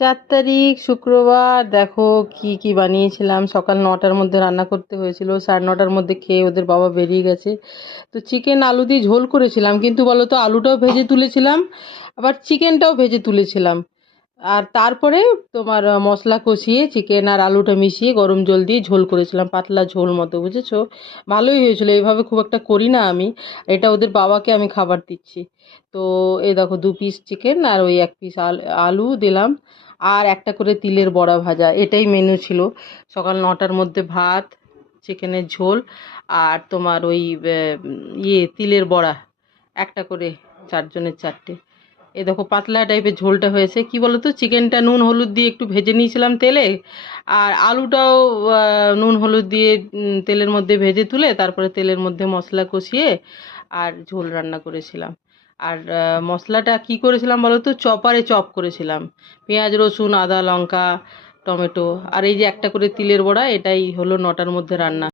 4 তারিখ শুক্রবার। দেখো কি কি বানিয়েছিলাম। সকাল 9টার মধ্যে রান্না করতে হয়েছিল, 9:30টার মধ্যে খেয়ে ওদের বাবা বেরিয়ে গেছে। তো চিকেন আলু দিয়ে ঝোল করেছিলাম, কিন্তু বলো তো আলুটাও ভেজে তুলেছিলাম, আবার চিকেনটাও ভেজে তুলেছিলাম। আর তারপরে তোমার মশলা কষিয়ে চিকেন আর আলুটা মিশিয়ে গরম জল দিয়ে ঝোল করেছিলাম, পাতলা ঝোল মতো, বুঝেছো? ভালোই হয়েছিল। এইভাবে খুব একটা করি না আমি। এটা ওদের বাবাকে আমি খাবার দিচ্ছি। তো এই দেখো 2 পিস চিকেন আর ওই 1 পিস আলু দিলাম, আর একটা করে তিলের বড়া ভাজা। এটাই মেনু ছিল। সকাল 9টার মধ্যে ভাত, চিকেনের ঝোল, আর তোমার ওই তিলের বড়া, একটা করে, 4 জনের 4টে। এই দেখো পাতলা টাইপের ঝোলটা হয়েছে। কি বলো তো, চিকেনটা নুন হলুদ দিয়ে একটু ভেজে নিয়েছিলাম তেলে, আর আলুটাও নুন হলুদ দিয়ে তেলের মধ্যে ভেজে তুলে তারপরে তেলের মধ্যে মশলা কষিয়ে আর ঝোল রান্না করেছিলাম। আর মশলাটা কি করেছিলাম বলো তো, চপারে চপ করেছিলাম। পেঁয়াজ রসুন আদা লঙ্কা টমেটো, আর এই যে একটা করে তিলের বড়া, এটাই হলো 9টার মধ্যে রান্না।